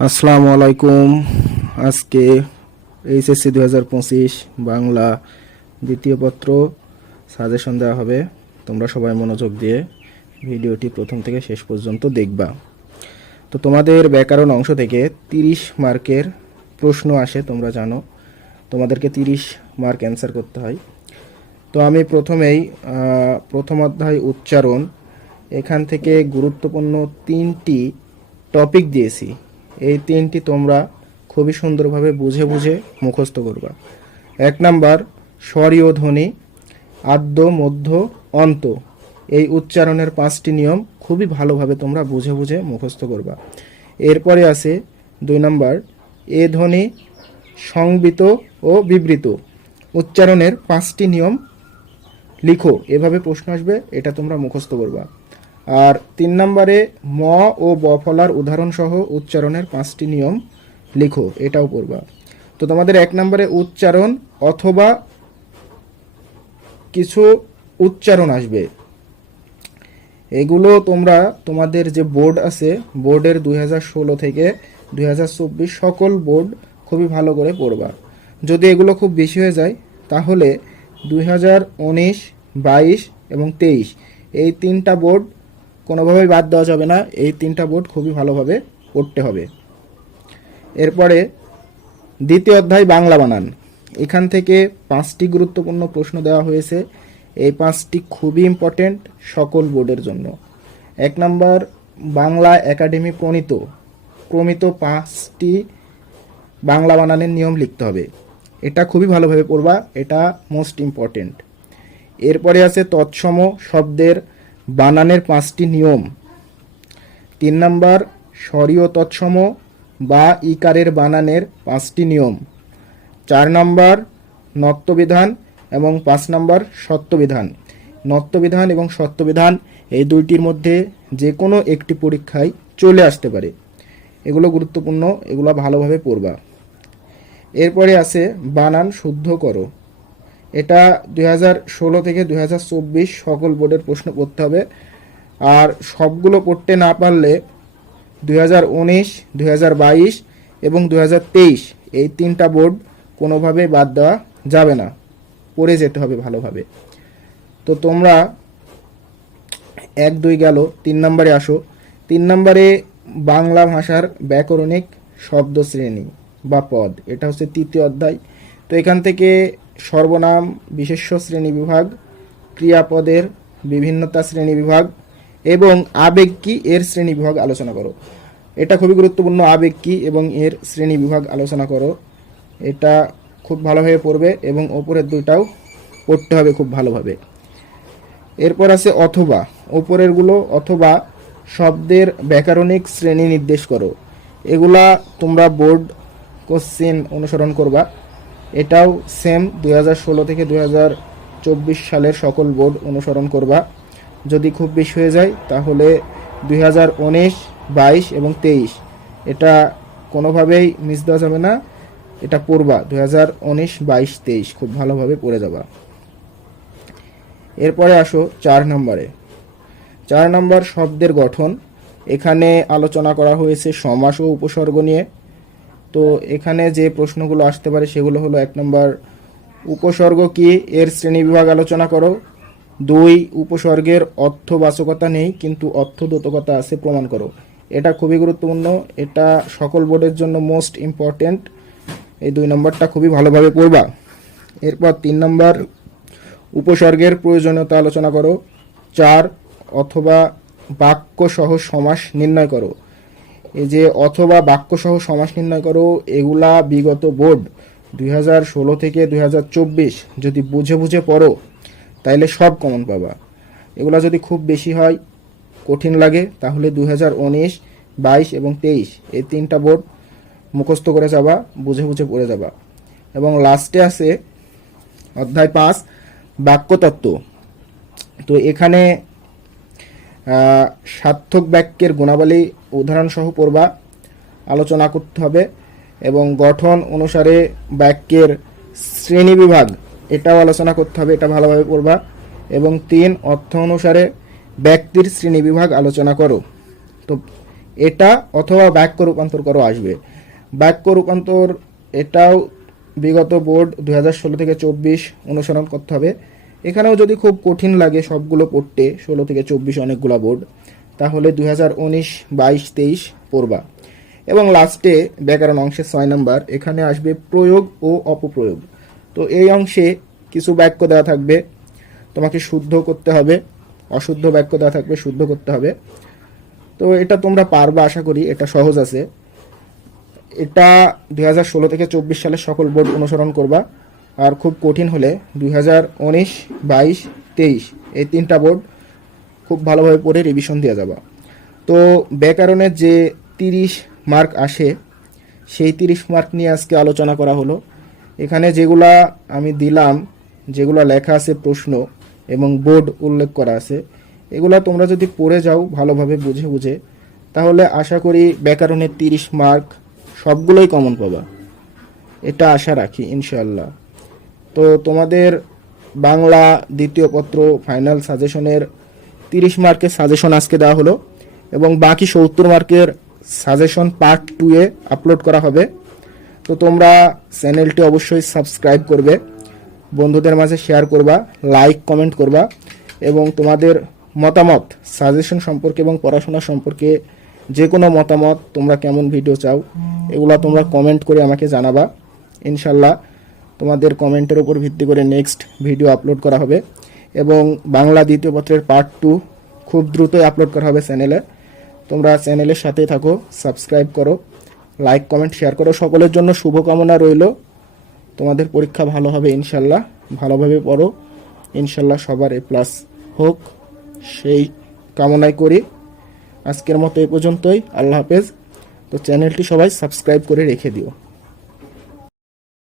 আসসালামু আলাইকুম। আজকে এইচএসসি 2025 বাংলা দ্বিতীয় পত্র সাজেশন দেওয়া হবে। তোমরা সবাই মনোযোগ দিয়ে ভিডিওটি প্রথম থেকে শেষ পর্যন্ত দেখবা। তো তোমাদের ব্যাকরণ অংশ থেকে 30 মার্কের প্রশ্ন আসে, তোমরা জানো। তোমাদেরকে 30 মার্ক অ্যান্সার করতে হয়। তো আমি প্রথমেই প্রথম অধ্যায় উচ্চারণ, এখান থেকে গুরুত্বপূর্ণ 3টি টপিক দিয়েছি। এই 3টি তোমরা খুবই সুন্দরভাবে বুঝে বুঝে মুখস্থ করবা। 1 নাম্বার স্বরীয় ধ্বনি, আদ্য, মধ্য, অন্ত। এই উচ্চারণের 5টি নিয়ম খুবই ভালোভাবে তোমরা বুঝে বুঝে মুখস্থ করবা। এরপরে আছে 2 নাম্বার এ ধ্বনি, সংবৃত ও বিবৃত। উচ্চারণের 5টি নিয়ম লিখো, এভাবে প্রশ্ন আসবে, এটা তোমরা মুখস্থ করবা। আর 3 নম্বরে ম ও ব ফলার উদাহরণ সহ উচ্চারণের 5টি নিয়ম লিখো, এটাও পড়বা। তো তোমাদের 1 নম্বরে উচ্চারণ অথবা কিছু উচ্চারণ আসবে। এগুলো তোমরা তোমাদের যে বোর্ড আছে, বোর্ডের 2016 থেকে 2024 সকল বোর্ড খুবই ভালো করে পড়বা। যদি এগুলো খুব বেশি হয়ে যায় তাহলে 2019, 22 এবং 23 এই 3টা বোর্ড কোনোভাবেই বাদ দেওয়া যাবে না। এই 3টা বোর্ড খুবই ভালোভাবে পড়তে হবে। এরপরে দ্বিতীয় অধ্যায় বাংলা বানান, এখান থেকে 5টি গুরুত্বপূর্ণ প্রশ্ন দেওয়া হয়েছে। এই 5টি খুবই ইম্পর্টেন্ট সকল বোর্ডের জন্য। 1 নম্বর বাংলা একাডেমি প্রমিত 5টি বাংলা বানানের নিয়ম লিখতে হবে। এটা খুবই ভালোভাবে পড়বা, এটা মোস্ট ইম্পর্টেন্ট। এরপরে আছে তৎসম শব্দের বানানের 5টি নিয়ম। 3 নম্বর স্বরীয় তৎসম বা ইকারের বানানের 5টি নিয়ম। 4 নম্বর নত্যবিধান এবং 5 নম্বর সত্যবিধান। নত্যবিধান এবং সত্যবিধান এই দুইটির মধ্যে যে কোনো একটি পরীক্ষায় চলে আসতে পারে। এগুলো গুরুত্বপূর্ণ, এগুলো ভালোভাবে পড়বা। এরপরে আছে বানান শুদ্ধ করো। এটা 2016 থেকে 2024 সকল বোর্ডের প্রশ্ন পড়তে হবে। আর সবগুলো পড়তে না পারলে 2019, 2022 এবং 2023 এই 3টা বোর্ড কোনোভাবে বাদ দেওয়া যাবে না, পড়ে যেতে হবে ভালোভাবে। তো তোমরা 1, 2 গেল, 3 নম্বরে আসো। 3 নম্বরে বাংলা ভাষার ব্যাকরণিক শব্দ শ্রেণী বা পদ, এটা হচ্ছে 3য় অধ্যায়। তো এখান থেকে সর্বনাম, বিশেষ্য শ্রেণী বিভাগ, ক্রিয়াপদের বিভিন্নতা শ্রেণী বিভাগ এবং আবেগ কি এর শ্রেণী বিভাগ আলোচনা করো। এটা খুবই গুরুত্বপূর্ণ, আবেগ কি এবং এর শ্রেণী বিভাগ আলোচনা করো। এটা খুব ভালোভাবে পড়বে এবং ওপরের দুইটাও পড়তে হবে খুব ভালোভাবে। এরপর আছে অথবা, ওপরেরগুলো অথবা শব্দের ব্যাকরণিক শ্রেণী নির্দেশ করো। এগুলা তোমরা বোর্ড কোশ্চেন অনুসরণ করবা। এটাও সেম 2016 থেকে 2024 সালের সকল বোর্ড অনুসরণ করবা। যদি খুব বেশি হয়ে যায় তাহলে 2019, 22 এবং 23 এটা কোনোভাবেই মিস দেওয়া যাবে না, এটা পড়বা। 2019, 22, 23 খুব ভালোভাবে পড়ে যাবা। এরপরে আসো 4 নম্বরে। 4 নম্বর শব্দের গঠন, এখানে আলোচনা করা হয়েছে সমাস ও উপসর্গ নিয়ে। তো এখানে যে প্রশ্নগুলো আসতে পারে সেগুলো হলো 1 নম্বর উপসর্গ কি এর শ্রেণীবিভাগ আলোচনা করো। 2 উপসর্গের অর্থবাচকতা নেই কিন্তু অর্থদ্যোতকতা আছে, প্রমাণ করো। এটা খুবই গুরুত্বপূর্ণ, এটা সকল বোর্ডের জন্য মোস্ট ইম্পর্টেন্ট। এই 2 নম্বরটা খুবই ভালোভাবে পড়বা। এরপর 3 নম্বর উপসর্গের প্রয়োজনীয়তা আলোচনা করো। 4 অথবা বাক্য সহ সমাস নির্ণয় করো। এই যে অথবা বাক্য সহ সমাস নির্ণয় করো, এগুলা বিগত বোর্ড 2016 থেকে 2024 যদি বুঝে বুঝে পড়ো তাইলে সব কমন পাবা। এগুলা যদি খুব বেশি হয়, কঠিন লাগে, তাহলে 2019, 22 এবং 23 এই 3টা বোর্ড মুখস্থ করে যাবা, বুঝে বুঝে পড়ে যাবা। এবং লাস্টে আছে অধ্যায় 5 বাক্যতত্ত্ব। তো এখানে সার্থক বাক্যের গুণাবলী উদাহরণ সহ পড়বা, আলোচনা করতে হবে। এবং গঠন অনুসারে বাক্যের শ্রেণীবিভাগ এটাও আলোচনা করতে হবে, এটা ভালোভাবে পড়বা। এবং 3 অর্থ অনুসারে ব্যক্তির শ্রেণীবিভাগ আলোচনা করো। তো এটা অথবা বাক্য রূপান্তর করো আসবে। বাক্য রূপান্তর এটাও বিগত বোর্ড 2016 থেকে 24 অনুসরণ করতে হবে। এখানেও যদি খুব কঠিন লাগে সবগুলো পড়তে 16 থেকে 24 অনেকগুলো বোর্ড, তাহলে 2019, 22, 23 পড়বা। এবং লাস্টে ব্যাকরণ অংশের 6 নাম্বার, এখানে আসবে প্রয়োগ ও অপপ্রয়োগ। তো এই অংশে কিছু বাক্য দেওয়া থাকবে, তোমাকে শুদ্ধ করতে হবে, অশুদ্ধ বাক্য দেওয়া থাকবে, শুদ্ধ করতে হবে। তো এটা তোমরা পারবা আশা করি, এটা সহজ আছে। এটা 2016 থেকে 24 সালের সকল বোর্ড অনুসরণ করবা। আর খুব কঠিন হলে 2019, 22, 23 এই 3টা বোর্ড খুব ভালোভাবে পড়ে রিভিশন দেওয়া যাবা। তো ব্যাকরণের যে 30 মার্ক আসে, সেই 30 মার্ক নিয়ে আজকে আলোচনা করা হলো। এখানে যেগুলা আমি দিলাম, যেগুলা লেখা আছে প্রশ্ন এবং বোর্ড উল্লেখ করা আছে, এগুলা তোমরা যদি পড়ে যাও ভালোভাবে বুঝে বুঝে, তাহলে আশা করি ব্যাকরণের 30 মার্ক সবগুলোই কমন পাবা, এটা আশা রাখি ইনশাআল্লাহ। তো তোমাদের বাংলা দ্বিতীয় পত্র ফাইনাল সাজেশনের 30 মার্কের সাজেশন আজকে দেওয়া হলো এবং বাকি 70 মার্কের সাজেশন পার্ট 2 এ আপলোড করা হবে। তো তোমরা চ্যানেলটি অবশ্যই সাবস্ক্রাইব করবে, বন্ধুদের মাঝে শেয়ার করবা, লাইক কমেন্ট করবা এবং তোমাদের মতামত সাজেশন সম্পর্কে এবং পড়াশোনা সম্পর্কে যে কোনো মতামত, তোমরা কেমন ভিডিও চাও, এগুলা তোমরা কমেন্ট করে আমাকে জানাবা। ইনশাল্লাহ তোমাদের কমেন্টের উপর ভিত্তি করে নেক্সট ভিডিও আপলোড করা হবে এবং বাংলা দ্বিতীয় পত্রের পার্ট 2 খুব দ্রুতই আপলোড করা হবে চ্যানেলে। তোমরা চ্যানেলের সাথে থাকো, সাবস্ক্রাইব করো, লাইক কমেন্ট শেয়ার করো। সকলের জন্য শুভকামনা রইল, তোমাদের পরীক্ষা ভালো হবে ইনশাল্লাহ, ভালোভাবে পড়ো ইনশাল্লাহ, সবার A+ হোক সেই কামনাই করি। আজকের মতো এই পর্যন্তই, আল্লাহ হাফেজ। তো চ্যানেলটি সবাই সাবস্ক্রাইব করে রেখে দিও।